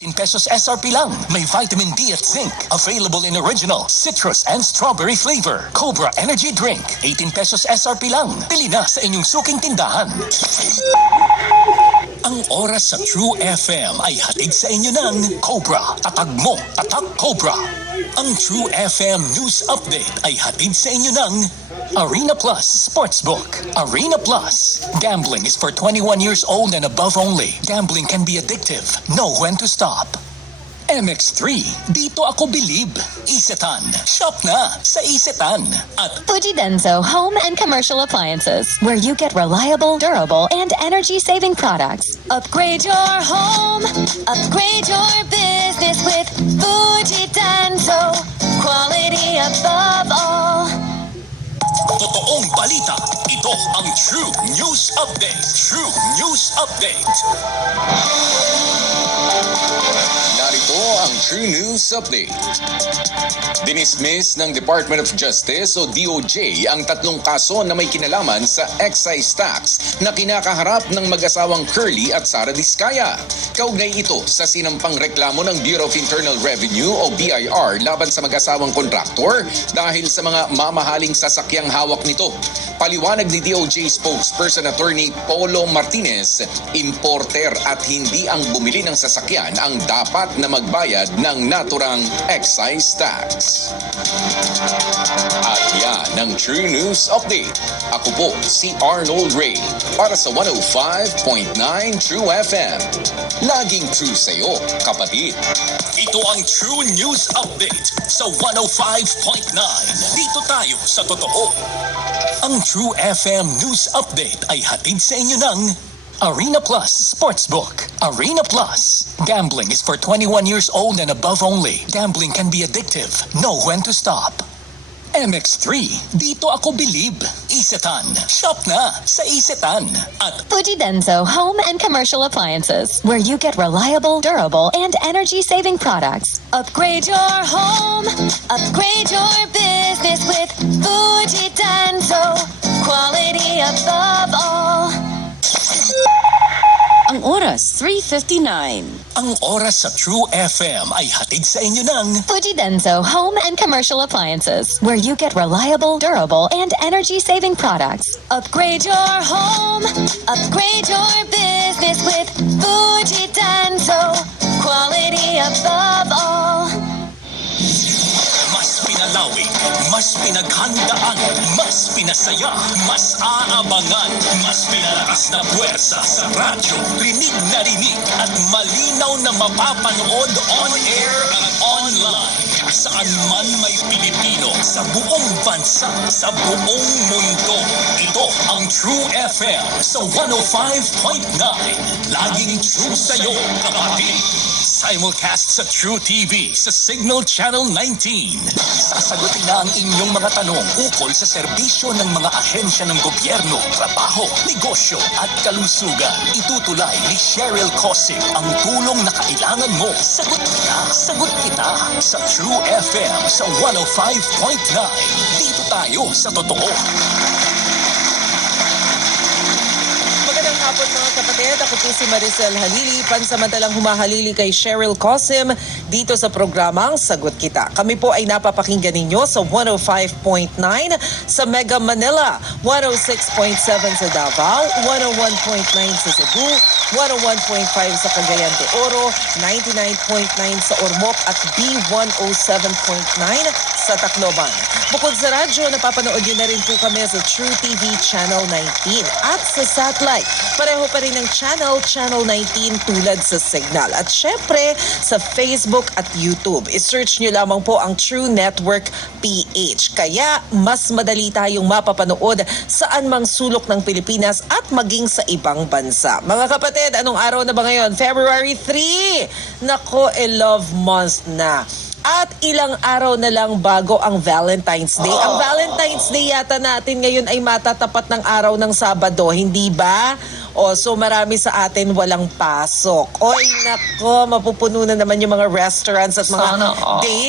In pesos SRP lang. May vitamin D at zinc. Available in original, citrus, and strawberry flavor. Cobra Energy Drink. 18 pesos SRP lang. Pili na sa inyong suking tindahan. Ang oras sa True FM ay hatid sa inyo ng Cobra. Tatag mo, tatak Cobra. Ang True FM News Update ay hatid sa inyo ng Arena Plus Sportsbook. Arena Plus. Gambling is for 21 years old and above only. Gambling can be addictive. Know when to stop. MX3. Dito ako bilib. Isetan. Shop na sa Isetan. At Fuji Denso Home and Commercial Appliances, where you get reliable, durable, and energy-saving products. Upgrade your home. Upgrade your business with Fuji Denso. Quality above all. totoong balita. Ito ang True News Update. True News Update. Narito ang True News Update. Dinismiss ng Department of Justice o DOJ ang 3 kaso na may kinalaman sa excise tax na kinakaharap ng mag-asawang Curly at Sara Diskaya. Kaugnay ito sa sinampang reklamo ng Bureau of Internal Revenue o BIR laban sa mag-asawang kontraktor dahil sa mga mamahaling sasakyang hawak nito. Paliwanag ni DOJ spokesperson attorney Polo Martinez, importer at hindi ang bumili ng sasakyan ang dapat na magbayad ng naturang excise tax. At yan ang True News Update. Ako po si Arnold Ray para sa 105.9 True FM. Laging true sa'yo, kapatid. Ito ang True News Update sa 105.9. Dito tayo sa totoo. Ang True FM News Update ay hatid sa inyo ng Arena Plus Sportsbook. Arena Plus. Gambling is for 21 years old and above only. Gambling can be addictive. Know when to stop. MX3. Dito ako bilib. Isetan. Shop na sa Isetan. At Fuji Denso Home and Commercial Appliances, where you get reliable, durable, and energy-saving products. Upgrade your home. Upgrade your business with Fuji Denso. Quality above all. Ang oras, 3:59. ang oras sa True FM ay hatid sa inyo ng Fuji Denso Home and Commercial Appliances, where you get reliable, durable, and energy-saving products. Upgrade your home. Upgrade your business with Fuji Denso. Quality above all. mas pinalawig, mas pinaghandaan, mas pinasaya, mas aabangan, mas pinalakas na puwersa sa radyo. Rinig na rinig at malinaw na mapapanood on air at online. Saan man may Pilipino, sa buong bansa, sa buong mundo. Ito ang True FM sa 105.9. Laging true sa'yo, kapatid. Simulcast sa True TV sa Signal Channel 19. Sasagutin na ang inyong mga tanong ukol sa serbisyo ng mga ahensya ng gobyerno, trabaho, negosyo at kalusugan. Itutulay ni Cheryl Cosip ang tulong na kailangan mo. Sagot kita sa True FM sa 105.9. Dito tayo sa totoo. Magandang hapon mga kapatid. Ako po si Maricel Halili. Pansamantalang humahalili kay Cheryl Cosim dito sa programang Sagot Kita. Kami po ay napapakinggan ninyo sa 105.9 sa Mega Manila, 106.7 sa Davao, 101.9 sa Cebu, 101.5 sa Cagayan de Oro, 99.9 sa Ormoc at B107.9 sa Tacloban. Bukod sa radyo, napapanood nyo na rin po kami sa True TV Channel 19 at sa satellite. Pareho pa rin ang Channel 19 tulad sa Signal. At syempre, sa Facebook at YouTube. I-search nyo lamang po ang True Network PH. Kaya, mas madali tayong mapapanood saan mang sulok ng Pilipinas at maging sa ibang bansa. Mga kapatid, anong araw na ba ngayon? February 3! Nako, love month na. At ilang araw na lang bago ang Valentine's Day. Ang Valentine's Day yata natin ngayon ay matatapat ng araw ng Sabado, hindi ba? O, so marami sa atin walang pasok. Oy, nako, mapupuno na naman yung mga restaurants at mga dating